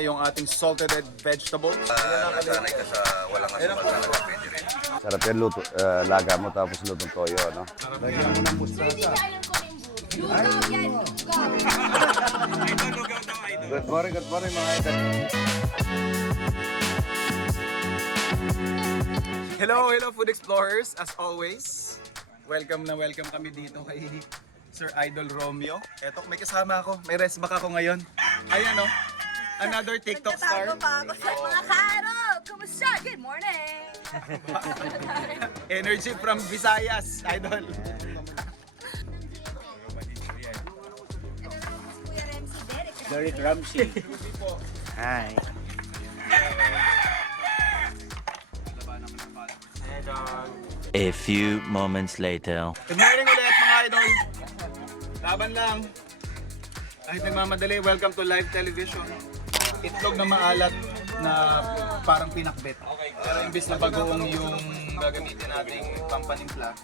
yung ating salted egg vegetables. Nasanay ka sa walang asukal talaga, pwede rin. Sarap yan luto, laga mo tapos lutong toyo, no? Lagyan mo ng mustasa. Good morning mga idol. Hello Food Explorers, as always. Welcome kami dito kay Sir Idol Romeo. Eto, may kasama ako, may resback ako ngayon. Ayan o, another TikTok star. Nagtatago pa ako sa mga kaaraw. Kumusta? Good morning! Energy from Visayas, Idol. Ito naman si Kuya Remsi Derek. Derek Ramsey. Hi. A few moments later. Good morning ulit mga idol. Laban lang. Kahit nagmamadali, welcome to live television. Itlog na maalat na parang pinakbet. Pero imbis na bagoong yung gagamitin nating pampanimpla,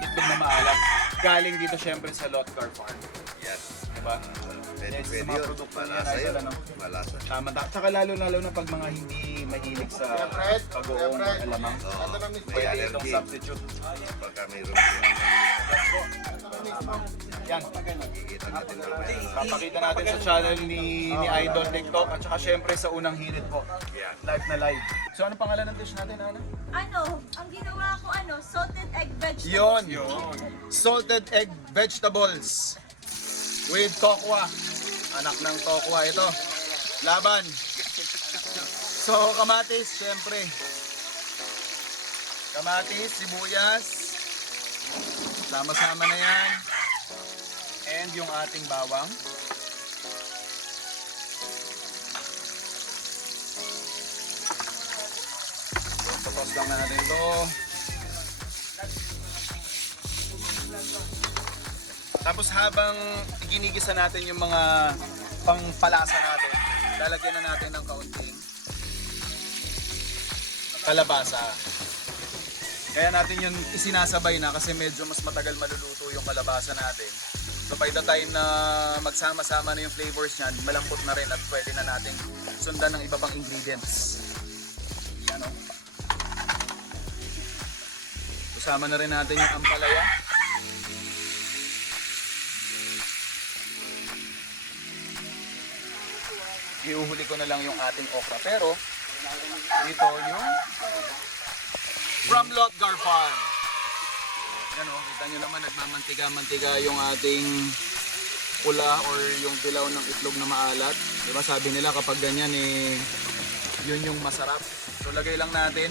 itlog na maalat. Galing dito syempre sa Lotgar Farm. Yes. Diba? Pwede, Yes, pwede sa mga yun. produkto niya, Malasa idol, yun. ano? Malasa. Tama. Tsaka lalo na pag mga hindi mahilig sa bagoong alamang. May Pwede itong allergy. substitute. Pagka mayroon Yan. makikita natin naman. Papakita natin sa channel ni Idol TikTok at saka syempre sa unang hirit po. Live na live. So ano pangalan ng dish natin, Ana? Ang ginawa ko salted egg Yon. vegetables. Salted egg vegetables with tokwa. Anak ng tokwa ito. Laban. So kamatis, syempre. Kamatis, sibuyas. Sama-sama na yan. And yung ating bawang. Tapos lang na natin ito. Tapos habang ginigisa natin yung mga pangpalasa natin, lalagyan na natin ng kaunting kalabasa. Kaya natin yun isinasabay na kasi medyo mas matagal maluluto yung kalabasa natin. So by the time na magsama-sama na yung flavors niyan, malambot na rin at pwede na natin sundan ng iba pang ingredients. Yan o. Kasama na rin natin yung ampalaya. Iuhuli ko na lang yung ating okra. Pero, dito yung from Lotgar Farm. Yan o, kita nyo naman nagmamantiga-mantiga yung ating pula or yung dilaw ng itlog na maalat. Diba sabi nila kapag ganyan yun yung masarap. So lagay lang natin.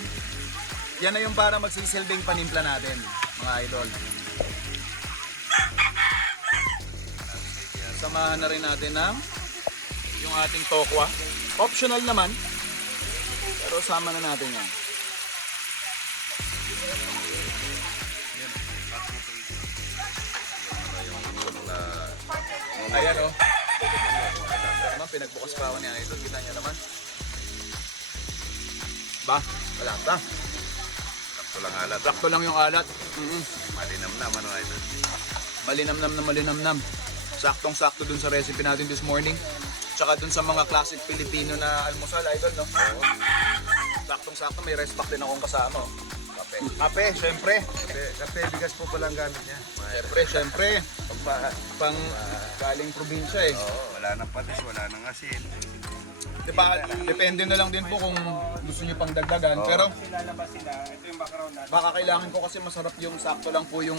Yan na yung para magsisilbing panimpla natin, mga idol. Samahan na rin natin ng yung ating tokwa. Optional naman, pero sama na natin yan. Ayan o. Naman, pinagbukas pa ako ni idol. Kita niya naman. Ba? Wala ta. Sakto lang alat. Sakto lang yung alat. Malinam naman ang idol. Malinamnam na malinamnam. Saktong-sakto dun sa recipe natin this morning. Tsaka dun sa mga classic Filipino na almusal, idol, no? Saktong-sakto, may respack din akong kasama. Oh. Kape. Kape, syempre. Kape, bigas po pala ang gamit niya. Syempre. Pang galing probinsya eh. Oo, wala nang patis, wala nang asin. Diba, depende na lang din po kung gusto nyo pang dagdagan. Pero baka kailangan ko kasi masarap yung sakto lang po yung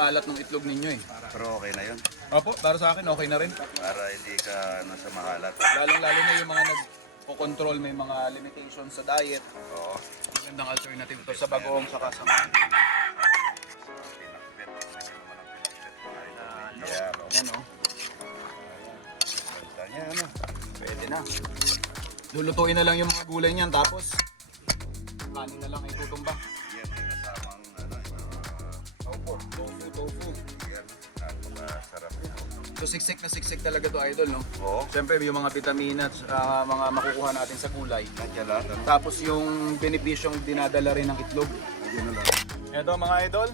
alat ng itlog ninyo eh. Pero okay na yun. Opo, para sa akin okay na rin. Para hindi ka sa makalat. Lalong-lalo na yung mga nagko-control, may mga limitations sa diet. Oo. Magandang alternative to sa bagoong saka sa Yeah, yan o. basta niya, ano. Pwede na. Lulutuin na lang yung mga gulay niyan tapos kanin na lang ay tutumba. Yan, may kasamang, ano, Tofu. yan, napakasarap niya. So siksik na siksik talaga to, idol, no? Oo. Siyempre yung mga vitamina at mga makukuha natin sa gulay. Nandiyan lahat, ano. Tapos yung benepisyong dinadala rin ng itlog. Yun na lang. Ito mga idol,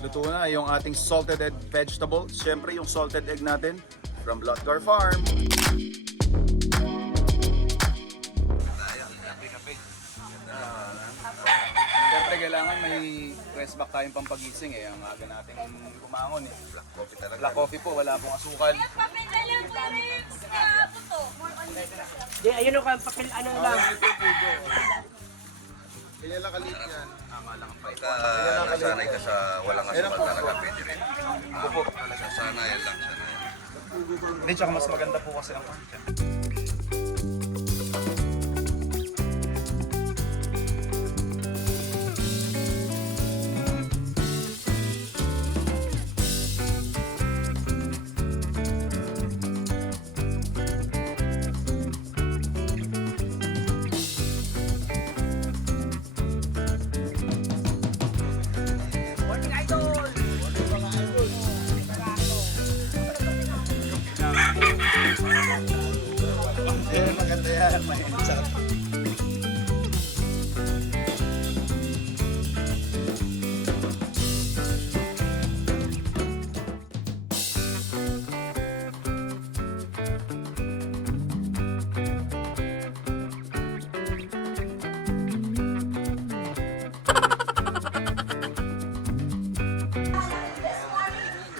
luto na yung ating salted egg vegetables. Siyempre yung salted egg natin from Lotgar Farm. back tayong pampagising eh. Ang aga natin kumangon eh. Black coffee talaga. Black coffee po, wala pong asukal. Papel na lang, Kuya Rems. Ito. More on this. Di, ayun o, papel ano lang. Kaya lang kalit yan. Tama lang ang fight. Nasanay ka sa walang asukal talaga, pwede rin. Opo. Sanayan lang, sanayan. Hindi, tsaka mas maganda po kasi ang content. Morning, idol! Maganda yan. May sarap.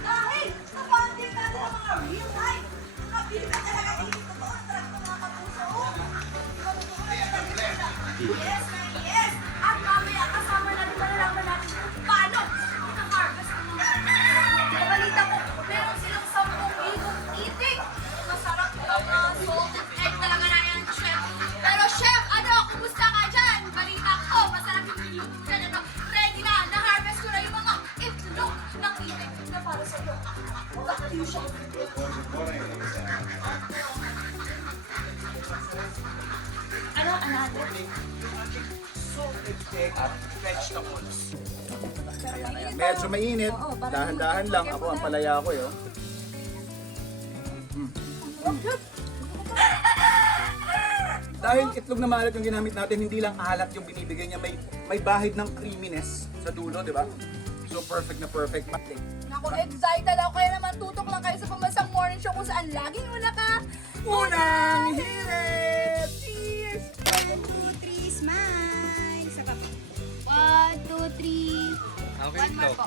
Dahil kapanding natin ang mga real life. Nakabili ka talaga dito to. Ang sarap ng mga kapuso. Yes, yes. At mamaya kasama natin malalaman natin kung paano ina-harvest ang mga kabalita ko. Meron silang 10 igong itik. Masarap yung salted egg talaga na yan, chef. Pero chef, ano, kumusta ka dyan? Balita ko, masarap yung niluto dyan. Ano, ready na, na-harvest ko na yung mga itlog ng itik na para sa iyo. Bakit yung chef? Ano, another? At vegetables. Medyo mainit. Dahan-dahan lang. Ako ang palaya ko yun. Dahil itlog na maalat yung ginamit natin, hindi lang alat yung binibigay niya. May bahid ng creaminess sa dulo, di ba? So perfect na perfect. Naku, excited ako. Kaya naman tutok lang kayo sa pambansang morning show kung saan laging una ka. Unang hirit! Cheers! 1, 2, 3, smile! Isa pa po. 1, 2, 3. One more po.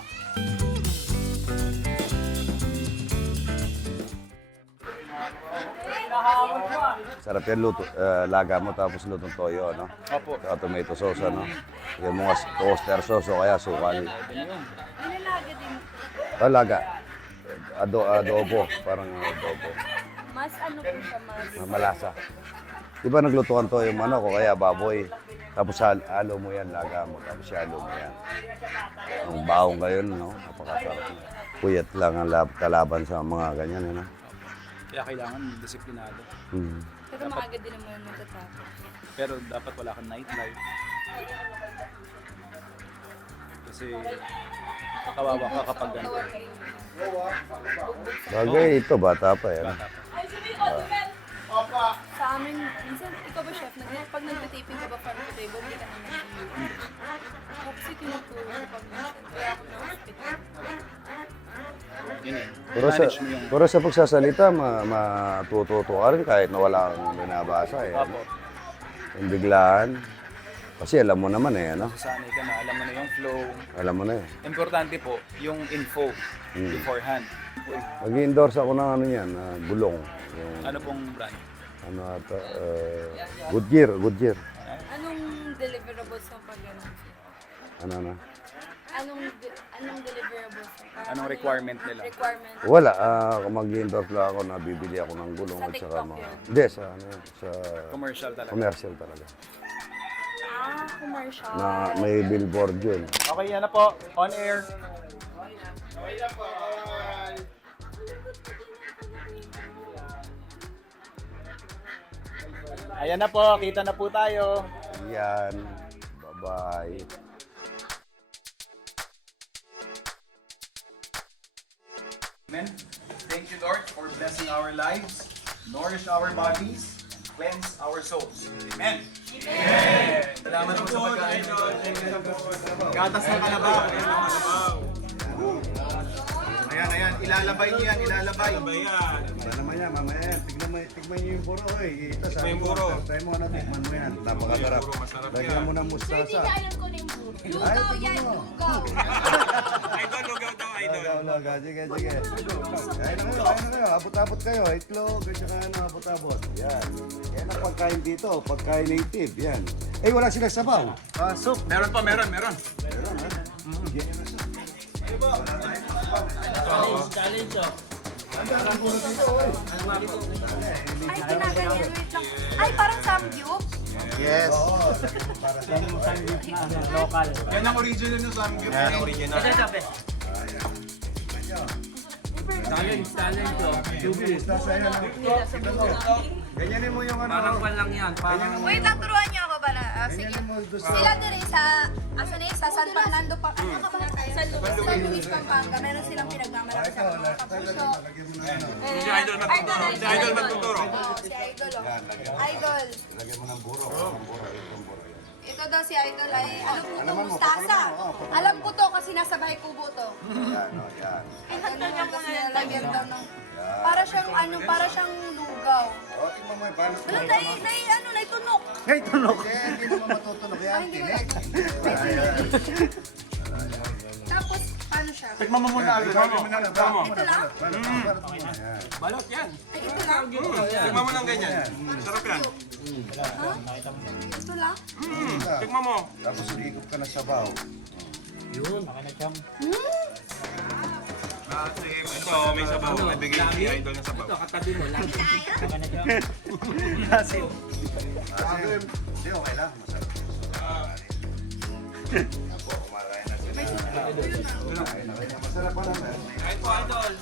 Sarap yan luto, laga mo tapos lutong toyo, ano? Opo. Saka tomato sauce, ano? Yung mga toaster sauce o kaya sukal. Nilalaga din. Laga. Adobo, parang adobo. Mas ano po siya, mas... Malasa. Di ba naglutuan to yung manok o kaya baboy? Tapos halo mo yan, laga mo. Tapos halo mo yan. Ang baong kayo, no? Napakasarap. Puyat lang ang kalaban sa mga ganyan, ano? Kaya kailangan disiplinado. Pero maaga din naman matatapos. Pero dapat wala kang nightlife. Kasi kawawa ka kapag ganito. Bagay, ito, bata pa yan. Ay, sabi ko, sa amin, minsan, ikaw ba chef, pag nag-taping ka ba farm to table, hindi ka naman kasi tinuturo pag minsan, kaya ako na-hospital. Yun eh. Pero sa pagsasalita, matututo ka rin kahit na wala kang binabasa eh. Opo. Yung biglaan. Kasi alam mo naman eh, ano? Sasanay ka na, alam mo na yung flow. Alam mo na eh. Importante po, yung info beforehand. Uy, Mag-endorse ako ng ano yan, gulong. Yung, ano pong brand? ano ata, Goodyear. Anong deliverables mo pag gano'n? Ano na? Anong deliverables mo? Anong requirement nila? Requirement? Wala, mag-endorse lang ako na bibili ako ng gulong Sa at saka TikTok mga... yun? Hindi, sa ano, sa Commercial talaga. commercial talaga. Commercial. Na may billboard yun. Okay, yan na po. On air. Ayan na po, kita na po tayo. Yan. Bye-bye. Amen. Thank you, Lord, for blessing our lives, nourish our bodies, cleanse our souls. Amen. Amen. Salamat po sa pagkain. Gatas ng kalabaw. Ayan. Ilalabay niyo yan, ilalabay. Wala naman yan, mamaya yan. Tignan niyo yung buro, Ito sa yung buro. Tayo mo na, tikman mo yan. Napakasarap. Lagyan mo ng Sir, di mustasa. na alam ko na yung buro. Lugaw yan, lugaw. Lugaw. Sige. Kain na kayo. Abot-abot kayo. Itlog, at saka abot-abot. Yan. Yan ang pagkain dito. Pagkain native. Yan. Wala silang sabaw. Soup. Meron pa, meron. Meron, ha? Yan na siya. Challenge, oh. Ay, ginaganyan. Wait lang. Ay, parang samgyup. Yes. Local. Yan ang original ng samgyup. Yan ang original. Ito, sabi. Challenge, oh. Mustasa yan. Ganyanin mo yung ano. Parang pan lang yan. Parang Wait lang, turuan niyo ako ba na? Sige. Ganyanin mo doon sa... Sila din sa, sa San Fernando pa, ano ka ba? San Luis, Pampanga. Meron silang pinagmamalaki sa mga kapuso. Lagyan mo ng ano. Si Idol magtuturo. Si Idol, oh. Idol. Lagyan mo ng buro. Itong buro. Ito daw si Idol ay, alam po mustasa. Alam ko to kasi nasa bahay kubo to. Yan. Ito niya muna nilagyan daw ng, para siyang lugaw. Tingnan mo paano. Wala, naitunok. Hindi naman matutunog yan. Ay, hindi ko Tinik. Tapos, paano siya? Tikman mo muna. Ito lang? balot yan. Ay, ito lang? Tikman mo ng ganyan. Sarap yan. Ito lang? Tikman mo. Tapos iikot ka na sabaw. Ito, may sabaw. May bigay si Idol na sabaw. Ito, katabi mo lang. Kasi, hindi, okay lang. Masarap. Ako, kumakain na sila. Kumakain na kanya. Masarap pa naman. Kahit po, Idol.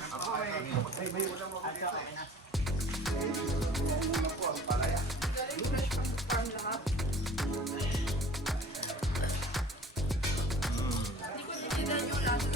Hindi ko tinigilan yung lasa.